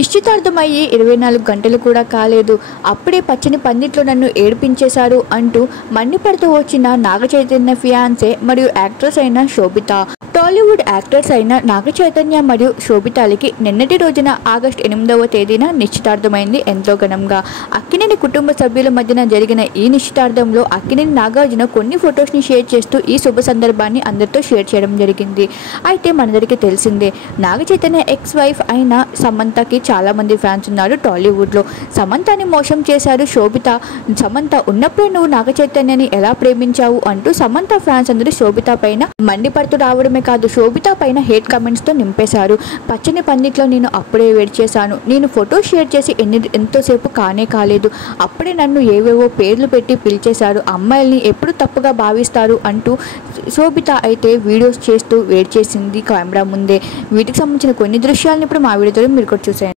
నిశ్చితార్థమయ్యి 24 గంటలు కూడా కాలేదు, అప్పుడే పచ్చని పందిట్లో నన్ను ఏడిపించేశారు అంటూ మండిపడుతూ వచ్చిన నాగ చైతన్య ఫియాన్సే మరియు యాక్ట్రెస్ అయిన శోభిత. టాలీవుడ్ యాక్టర్స్ అయిన నాగ చైతన్య మరియు శోభితాలకి నిన్నటి రోజున ఆగస్టు 8వ తేదీన నిశ్చితార్థమైంది ఎంతో ఘనంగా. అక్కినేని కుటుంబ సభ్యుల మధ్యన జరిగిన ఈ నిశ్చితార్థంలో అక్కినేని నాగార్జున కొన్ని ఫొటోస్ని షేర్ చేస్తూ ఈ శుభ సందర్భాన్ని అందరితో షేర్ చేయడం జరిగింది. అయితే మనందరికీ తెలిసిందే, నాగ చైతన్య ఎక్స్ వైఫ్ అయిన సమంతకి చాలామంది ఫ్యాన్స్ ఉన్నారు టాలీవుడ్లో. సమంతని మోసం చేశారు శోభిత, సమంత ఉన్నప్పుడే నువ్వు నాగ చైతన్యని ఎలా ప్రేమించావు అంటూ సమంత ఫ్యాన్స్ అందరూ శోభిత పైన మండిపడుతూ రావడమే కాదు, శోభిత పైన హేట్ కమెంట్స్తో నింపేశారు. పచ్చని పందిట్లో నేను అప్పుడే వెయిట్ చేశాను, నేను ఫోటో షేర్ చేసి ఎంతోసేపు కానే కాలేదు, అప్పుడే నన్ను ఏవేవో పేర్లు పెట్టి పిలిచేశారు, అమ్మాయిల్ని ఎప్పుడు తప్పుగా భావిస్తారు అంటూ శోభిత అయితే వీడియోస్ చేస్తూ వెయిట్ చేసింది కెమెరా ముందే. వీటికి సంబంధించిన కొన్ని దృశ్యాలను ఇప్పుడు మా వీడియోతో మీరు కూడా చూసేయండి.